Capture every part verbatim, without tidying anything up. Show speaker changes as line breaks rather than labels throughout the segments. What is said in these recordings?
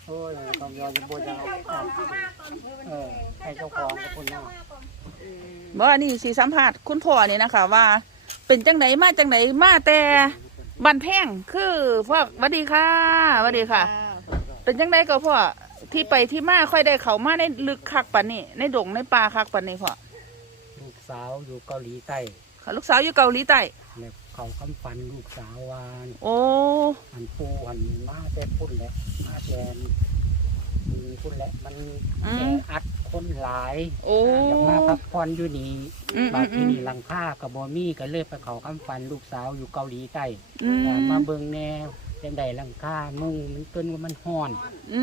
โอ้ยต้องยอมโบจะเอาเออให้เจ้าของกับคนน่ะ
บ่อันนี้สิสัมภาษณ์คุณพ่อนี่นะคะว่าเป็นจังไหนมาจังไหนมาแต่บันแพงคือพ่อสวัสดีค่ะสวัสดีค่ะเป็นจังไหนก็พ่อที่ไปที่มาค่อยได้เขามาในลึกคักปันนี่ในดงในป่าคักปันนี่พ่อ
ลูกสาวอยู่เกาหลีใต้
ลูกสาวอยู่เกาหลีใต้
เนี่ยเขาคำฟันลูกสาววาน
โอ้
หันปูหันมาแต่พุ่นแหละมาแจนมีพุ่นแหละมันแออัดคนหลาย
โอ้
อยากมาพักผ่อนอยู่นี่บางทีนี่หลังผ้ากับบอมี่ก็เลยไปเขาคำฟันลูกสาวอยู่เกาหลีใต้มาเบิ่งแนวจังใดหลังผ้ามึงมันต้นว่ามันห่อน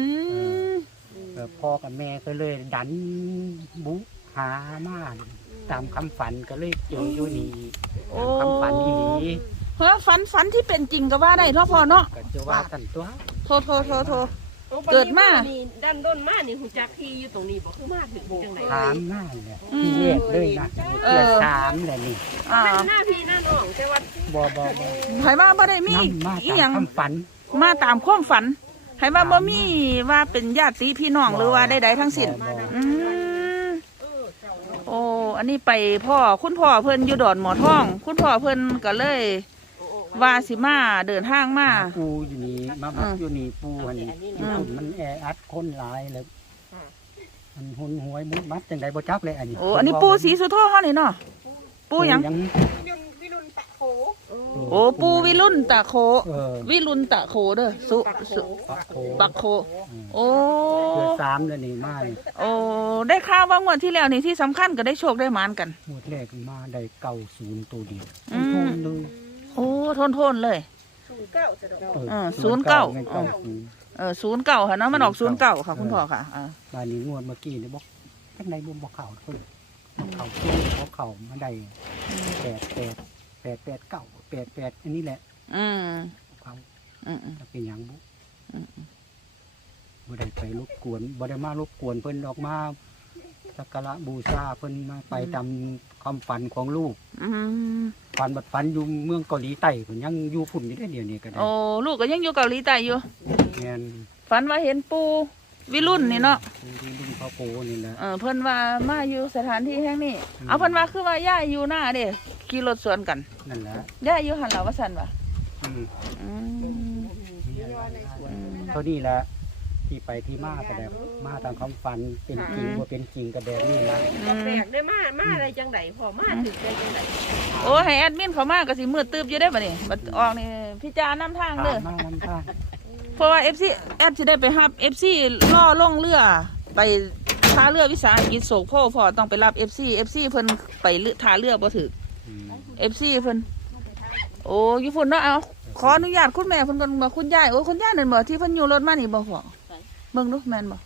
พ่อกับแม่ก็เลยดันบุหามาตามคำฝันก็เลยเจออยู่นี่ตามคำฝันอีหลี
เฮ้ยฝันฝันที่เป็นจริงก็ว่าได้เนาะพ่อเนาะ
ก็จะว่าสันตัว
โทโทโทโทเกิดมา
ดันด้นมานี่หูจักที่อยู่ตรงนี้บอกคือมาถึงจังไหน
ถามหน้าเลยพี่เรียกเลยนะเกิดถามเลยนี่
หน้าพี่หน้าน้องแต่ว่า
บ่บ่บ่
ไผมาบ่ได้มี
อีหยังคำฝัน
มาตามความฝันไผมาบ่มีว่าเป็นญาติพี่น้องหรือว่าใดๆทั้งสิ้นอืมโอ้อันนี้ไปพ่อคุณพ่อเพิ่นอยู่ดอนหมอทองคุณพ่อเพิ่นก็เลยว่าสิมาเดินทางมา
ปูอยู่นี่มาบักอยู่นี่ปูอันนี้มันแออัดคนหลายเลยมันหุนหวยมุดมัดจังใดบ่จักเลยอันนี้
โอ้อันนี้ปูสีสุโธเฮานี่เนาะปูหยัง
วิรุณตะโข
โอ้ปูวิรุณตะโขวิรุณตะโขเด้อสุสุปักโขโอ้
เดือนสามแล้วนี่มา
โอ้ได้ข่าวว่างวดที่แล้วนี่ที่สำคัญก็ได้โชคได้หมานกัน
งวดแรกมาได้เก้าศูนย์ตัวเดียว
ทนเลยโอ้ทนทนเลย
ศูนย์เก้า
เออศูนย์เก้าเออศูนย์เก้าค่ะเนาะมันออกศูนย์เก้าค่ะคุณพ่อค่ะอ่า
บานนี้งวดเมื่อกี้เนี่ยบอกข้างในบุ้มบอกเข่าคนเข่าตัวเขาเข่ามาได้แปดแปดแปดแปดเก้าแปดแปดอันนี้แหละ
อืม
เขา
อืม
จะเป็นอย่างบุบ่ได้ไปรบกวนบ่ได้มารบกวนเพิ่นออกมาสักการะบูชาเพิ่นมาไปตามความฝันของลูกฝันบัดฝันอยู่เมืองเกาหลีใต้เพิ่นยังอยู่ฝุ่นอยู่ได้เดี๋ยวนี้ก็ได้
โอ้ลูกก็ยังอยู่เกาหลีใต้อยู่
แม่น
ฝันว่าเห็นปูวิรุณนี่เนาะ
วิรุณพ่อโกนี่แหละ
เออเพิ่นว่ามาอยู่สถานที่แห่งนี้เอาเพิ่นว่าคือว่าย่าอยู่หน้าเด้ขี่รถสวนกัน
นั่นแหละ
ย่าอยู่หันหลังว่าซั่นว่ะ
อืมอืมเท่านี้แหละที่ไปที่มาก็แบบมาตามคำฝันเป็นจริงว่าเป็นจริงก็แบบนี้นะ
แปลกได้มามาอะไรจังไดพอมาถึงได้จังได
โอ้ให้แอดมินเขามาก็สิมืดตึบอยู่ได้บัดนี้บัดออกนี่พี่จานำทางเด้อเพราะว่า เอฟ ซี แอดสิได้ไปรับ เอฟ ซี ล่อล่องเรือไปท่าเรือวิสาหกิจโศกโพพอต้องไปรับ เอฟ ซี เอฟ ซี เพิ่นไปท่าเรือบ่ถึก เอฟ ซี เพิ่นโอ้อยู่ฝุ่นเนาะเอาขออนุญาตคุณแม่เพิ่นก่อนบ่คุณยายโอ้คุณยายนั่นบ่ที่เพิ่นอยู่รถมานี่บ่พ่อเบิ่งดูแม่นบ่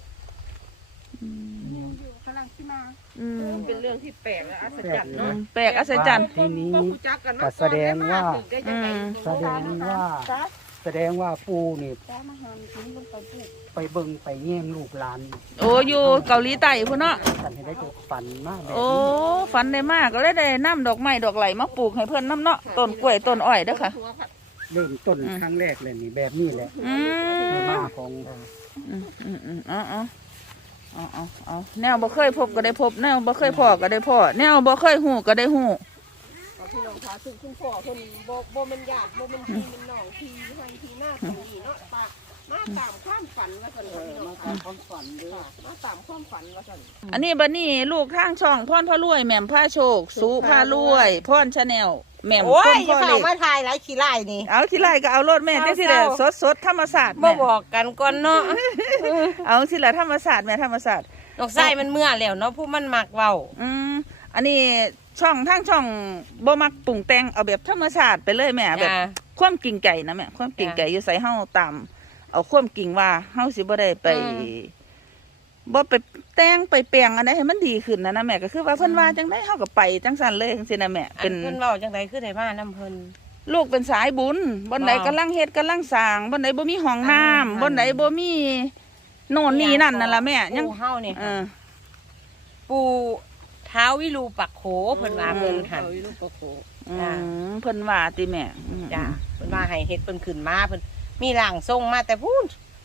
อืมเป็นเรื่องที่แปลกและอัศจรรย์เนาะ
แปลกอัศจรรย์
ทีนี้ก็แสดงว่าแสดงว่าแสดงว่าปูนี่ไปเบิ่งไปแย่งลูกหลาน
โอ้อยู่เกาหลีใต้พุ่นเนาะ
ฝันให้ได้ฝันมาก
โอ้ฝันได้มากก็ได้ได้น้ำดอกไม้ดอกไหลมาปลูกให้เพิ่นน้ำเนาะต้นกล้วยต้นอ้อยเด้อค่ะ
เริ่มต้นครั้งแรกเลยนี่แบบนี้แหละมาของ
อืมอืมอืมอ๋ออ๋ออ๋ออ๋อแนวบ่เคยพบก็ได้พบแนวบ่เคยพอก็ได้พอแนวบ่เคยหูก็ได้หู
พี่น้องคะถึงคุณพ่อคนบ่บ่เป็นญาติบ่เป็นพี่เป็นน้องพี่ให้พี่หน้าตรงนี้เนาะปากมาตามความฝันว่าซั่นพี่น้องค่ะความฝันเด้อมาตามความฝันว่าซั่น
อันนี้บัดนี้ลูกทางช่องพรพระรวยแหม่มพระโชคสุพารวยพรชาแนลแหม่ม
คนพ่อเล็กมาถ่ายหลายขี้ไล่นี่
เอาขี้ไล่ก็เอารถแม่ได้สิแหละสดๆธรรมศาสตร์
บ่บอกกันก่อนเนาะ
เอาสิแหละธรรมศาสตร์แม่ธรรมศาสตร์
ดอกไส้มันเมื่อแล้วเนาะผู้มันมักเว้า
อืมอันนี้ช่องทางช่องบ่มักปรุงแต่งเอาแบบธรรมชาติไปเลยแม่แบบความกิ่งไก่นะแม่ความกิ่งไก่อยู่ใส่เฮาตามเอาความกิ่งว่าเฮาสิบ่ได้ไปบ่ไปแต่งไปแปลงอันใดให้มันดีขึ้นนะนะแม่ก็คือว่าเพิ่นว่าจังได๋เฮาก็ไปจังซั่นเลยจังซี่นะแม่
เป็นเพิ่นเว้าจังได๋คือได้มานำเพิ่น
ลูกเป็นสายบุญบ่อนใดกำลังเฮ็ดกำลังสร้างบ่อนใดบ่มีห้องน้ำบ่อนใดบ่มีโน่นนี่นั่นนั่นล่ะแม่
ยังเฮานี่เออปู่ท้าววิรูปักโขเพิ่นว่าเพิ่นหันวิรูปักโข
จ้าเพิ่นว่าติแม่
จ้าเพิ่นว่าให้เฮ็ดเพิ่นขึ้นมาเพิ่นมีร่างทรงมาแต่พูน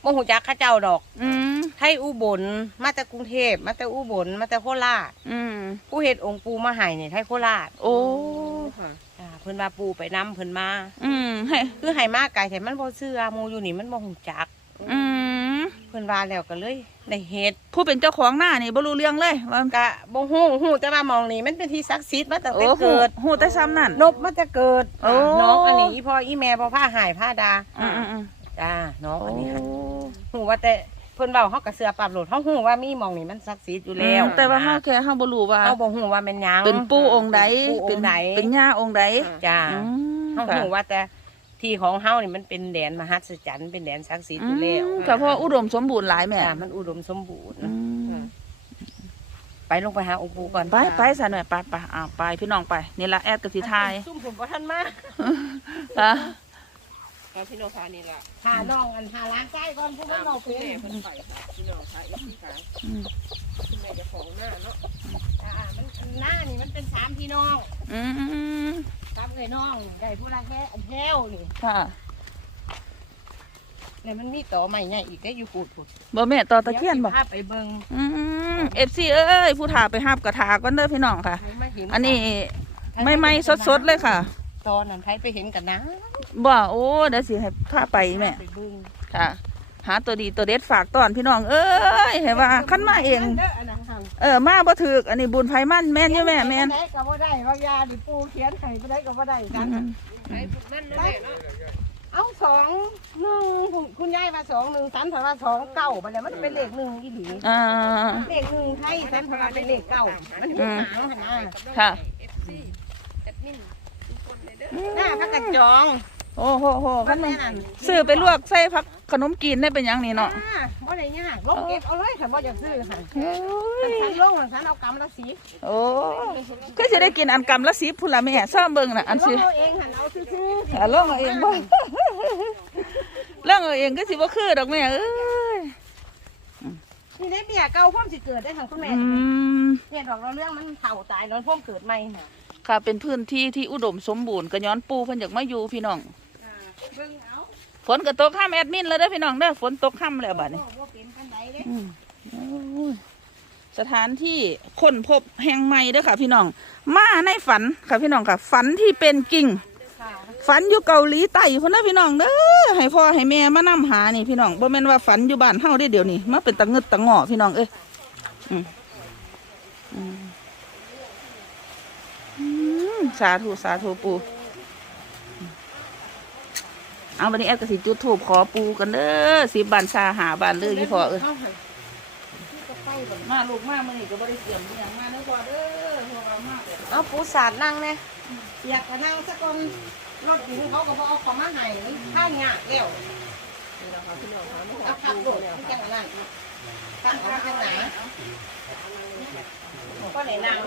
บ่ฮู้จักเขาเจ้าดอก
อืม
ไทยอุบลมาจากกรุงเทพมาจากอุบลมาจากโคราช
อืม
ผู้เฮ็ดองค์ปูมาให้นี่ไทยโคราช
โอ้
ค่ะ
จ้าเพิ่นว่าปูไปนํเพิ่นมา
อืมให้
คือให้มาไกลแต่มันบ่เชื่อหมู่อยู่นี่มันบ่ฮู้จัก
อืม
เพิ่นว่าแล้วก็เลยได้เฮ็ด
ผู้เป็นเจ้าของหน้านี่บ่รู้เรื่องเลยว่า
ก็บ่ฮู้ฮู้แต่ว่ามองนี่มันเป็นที่ศักดิ์สิทธิ์มาตั้ง
โอ้
แต่
หู
เกิด
หูแต่ซ้ำนั่น
นบมาจะเกิด
โอ้
น้องอันนี้อีพ่ออีแม่บ่พาหายพาดา
อืมอืมอืม
จ้าน้อง
โอ้
อันนี้ค่ะฮู้ว่าแต่เพิ่นเว้าเฮาก็เชื่อปรับโหลดเฮาฮู้ว่ามีหมองนี่มันศักดิ์สิทธิ์อยู่แล้ว
แต่ว่าเฮาแค่เฮาบ่รู้ว่า
เฮาบ่ฮู้ว่าแม่นหยัง
เป็นปู่องค์ใด
ปู่องค์ใด
เป็นย่าองค์ใด
จ้า
อืม
เฮาฮู้ว่าแต่ที่ของเฮานี่มันเป็นแดนมหัศจรรย์เป็นแดนศักดิ์สิทธิ์
อื
อยู่แล้ว
มก็เพราะอุดมสมบูรณ์หลายแม่
จ้ามันอุดมสมบูรณ์
อืม
ไปลงไปหาองค์ปู่ก่อน
ไปไปซะหน่อยไปไปอ้าวไปพี่น้องไปนี่ละแอดกับสิทาย
ซุ่มผมบ่ทันมา
อ่ะ
ค่ะพี่น้องคะนี่ล่ะ
หาน้องอันหาล้างใจก่อนผู้มัน
ตาม
เว้า
คุ
เป็
ณแม่
น
เพิ่นไปค่ะพี่น้องคะเอฟซีค่ะ
อืม
คุณแม่เจะของหน้าเนาะ
อ่ามันหน้านี่มันเป็นสามพี่น้อง
อืม
สามเอ้ยน้องได้ผู้รักแม่อันแท้วนี่
ค่ะ
แล้วมันมีต่อใหม่ใหญ่อีกได้อยู่ปูดปูด
บ่แม่ต่อตะเคียนบ่
ดี๋วสิพาไปเบิ่ง
อืม เอฟ ซี เอ้ยผู้ถาไปหาบกระถาก่อนเด้อพี่น้องค่ะ
ให้มาเห็
อันนี้ไม่ไม่สดๆเลยค่ะ
ตอนนั้นไผไปเห็นกันนะ
บ่โอ้เดี๋ยวสิให้พาไปแม่
ไปเบิ่ง
ค่ะ หาตัวดีตัวเด็ดฝากตอนพี่น้องเอ้ยให้ว่าคันมาเอง
เด้ออันนั้นค่ะ
เออมาบ่ถึกอันนี้บุญไผมันแม่นอยู่แม่แม่น
ได้ก็บ่ได้ว่ายาดิปูเขียนให้บ่ได้ก็บ่ได้กัน
อืม
ไปฝึกนั่นนะแม่เนาะ
เอาสองหนึ่งคุณคุณยายว่าสองหนึ่งสันถาว่าสองเก้าไปแล้วมันเป็นเลขหนึ่งอีหลี
อ่า
เลขหนึ่งไทยสันถาว่าเป็นเลขเก้ามันมีหางหันหน้า
ค่ะ
เอฟซีแอดมินทุกคนเลยเด้อ
หน้าพระกระจอง
โอ้โหโหคันมาซื้อไปลวกใส่ผักขนมกินได้เป็นหยังนี่เนาะ
อ่าบ่ได้ยากลงเก็บเอาเลยค่ะบ่อยากซื้อค่ะ
โอ้
สัน
ย
สันลงสันเอากำละสี
โอ้ก็จะได้กินอันกำละสิบพุ่นละแม่ซ่อมเบิ่งน่ะอัน
ล
สิ
งเอาเองหันเอาซื้อ
อ่ะลองเอาเองบ่ลองเอาเองก็สิบ่คือดอกแม่เอ้ย
ๆนี่ได้เบี้ยเก่าพ่อมสิเกิดได้ทางคุณแม่
อืม
เนี่ยดอกเราเรื่องมันเฒ่าตายแล้วพ่อมเกิดใหม่น่ะ
ค่ะเป็นพื้นที่ที่อุดมสมบูรณ์ก็ย้อนปูเพิ่นอยากมาอยู่พี่น้อง
อ่าเบิ่งเอา
ฝนก็ตกห้ามแอดมินแล้วเด้อพี่น้องเด้อฝนตกห้ามแล้วบัดนี้
บ่บ่เป็นปานใดเด้
อืมโอ้ยสถานที่ค้นพบแห่งใหม่เด้อค่ะ พี่น้อง มาในฝันค่ะพี่น้องค่ะ ฝันที่เป็นจริง
ค่ะ
ฝันอยู่เกาหลีใต้พุ่นนะพี่น้องเด้อให้พ่อให้แม่มานํหานี่พี่น้องบ่แม่นว่าฝันอยู่บ้านเฮาได้เดี๋ยวนี้มาเป็นตะงึดตะงอพี่น้องเอ้ยอืมอืมอืมสาธุสาธุปูเอาวันนี้แอดกสิจุดธูปขอปูกันเด้อสิบบ้านชาหาบ้านเลยพี่พ่อเอ้ยมาลูกมามื้อนี้ก็บ่ได้เตรียมอิหยังมาเด้อพ่อเด้อพ่อเอามาแบบ
เอาปูสาดนั่งเนี่ยอยากจะนั่งสักคนรถถึงเขาก็บอกเอาของมาให้ข้างยากแล้ว
นี่นะคะพี่น้องคะไม่
เอา
หา
ขับ
ปู
รถ
เนี่ย
ที่จังหวัดนั้นตั้งข้างไหนก็ไหนนั่ง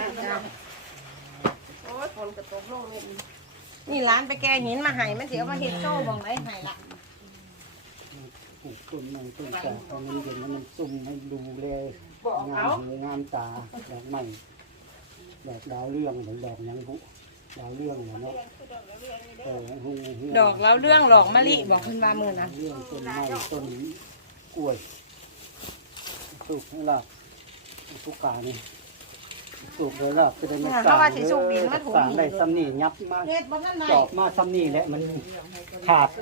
โอ้ยฝนกระตกลงนี่
นี่ร้านไปแกหินมาให้มันเดี๋ยวมาเฮ็ดโซ่บองไรให้ละ
ปลูกต้นไม้ต้นจากให้มันเย็นให้มันซุ่มให้ดูแล
บอก
งา
เขา
มหูงามตาดอกไม้ดอกดาวเรื่องเหมือนดอกหยังบุดาวเรื่องเหมือนเนาะเออหูหู
ดอกแล้วเรื่องหลอกมะลิบอกขึ้นมาเมื่อนะ
เรื่องต้นไม้ต้นกล้วยปลูกให้ลาบทุกกานี่ปลูกเลยลาบจะได้ไม่สร้างสร้างได้ซ้ำนี่ยับมาก
เฮ็ดบ่ทันได้
จอบมาซ้ำนี่แหละมันขาด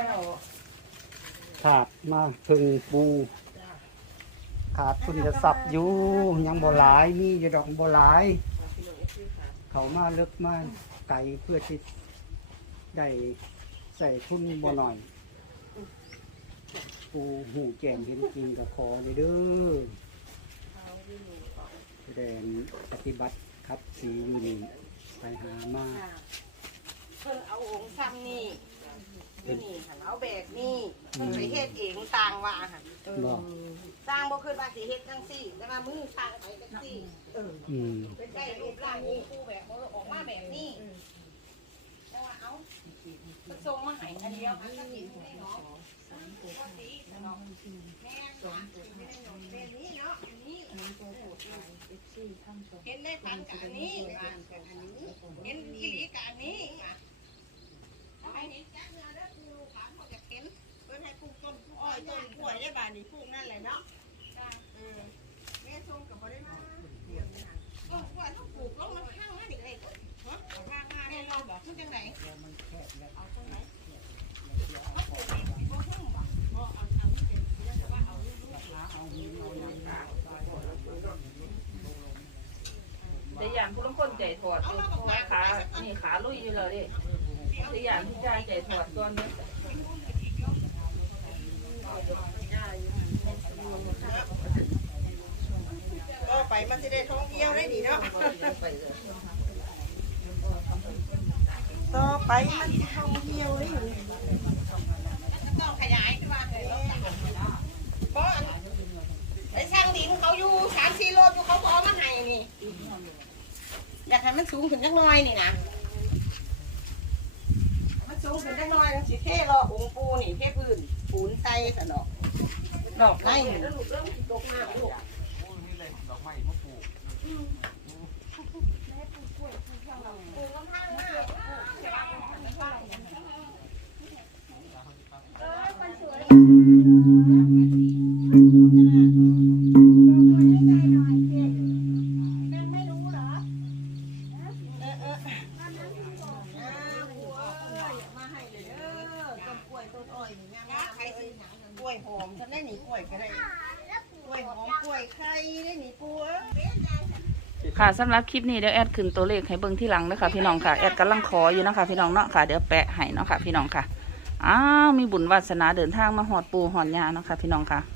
ขาดมาพึ่งปูขาดคุณจะสับอยู่ยังบ่หลายมีอยู่ดอกบ่หลาย เขามาลึกมาไก่เพื่อที่ได้ใส่ทุนบ่หน่อยปูหูแก่งเห็นจริงกับขอเลยเด้อแสดงปฏิบัติครับสีอยู่นี่ไปหามา
เพิ่นเอาองค์ซ้ำนี่นี่หันเอาแบบนี้เพิ่นไปเฮ็ดเองต่างว่าหั่น
บอก
สร้างบ่คือว่าสิเฮ็ดจังซี่แต่ว่ามือสร้างไปจังซี่เออ
อืม
เป็นได้รูปร่างองค์ปู่แบบบ่ออกมาแบบนี้แต่ว่าเอาเพิ่นส่งมาให้อันเดียวมันก็สิได้เนาะก็สีเนาะแม่นว่าไม่ได้เนาะแบบนี้เนาะอันนี้เห็นได้ฝันกับอันนี้อ่ะกับอันนี้เห็นอีหลีกับอันนี้อ่ะเอาให้เห็นจักเนื้อเด้อปู่ฝันเขาจะเห็นเพิ่นให้ปลูกต้นผู้อ้อย
อยต้นกล้วยได้บาดนี้ปลูกนั่นแหละเนาะเออแม่ส่งกับบ่ได้มาเดี๋ยวนี้หั่นต้นกล้วยต้องปลูกลงมันข้างนั่นอีกเลยเนาะเอาข้างมาแม่เราบอกมันจังได๋เอาตรงไหนเอาปลูกเองสิบ่หุ้มบ่บ่เอาเอานี่เป็นแล้วแต่ว่าเอาลูกๆเอาหินเอาหยังค่ะ
แต่อย่างผู้ลางคนใจถอดอยู่เพราะว่าขานี่ขาลุยอยู่แล้วดิแต่อย่างพี่ชายใจถอดก่อนเนี่ย
ก็ไปมันจะได้ท่องเที่ยวได้ดีเนาะต่อไปมันจะท่องเที่ยวได้ดีต้องขยายขึ้นมาเลยเพราะไอ้ช่างดินเขาอยู่สามสี่โลอยู่เขาพอมาให้นี่อยากให้มันสูงขึ้นจักหน่อยนี่นะมันสูงขึ้นจักหน่อยสิเท่รอองค์ปูนี่เท่พื้นปูนใส่สะดอกดอกไม้นี่ลูกเริ่มตกมากลูกกล้วยหอมฉันได้หนีกล้วยก็ได้กล้วยหอมกล้วยไข่ได้หนีปูเอ้ย
ค่ะสำหรับคลิปนี้เดี๋ยวแอดขึ้นตัวเลขให้เบิ่งที่หลังนะคะพี่น้องค่ะแอดกำลังขออยู่นะคะพี่น้องเนาะค่ะเดี๋ยวแปะให้เนาะค่ะพี่น้องค่ะอ้าวมีบุญวาสนาเดินทางมาหอดปูหอดยาเนาะค่ะพี่น้องค่ะ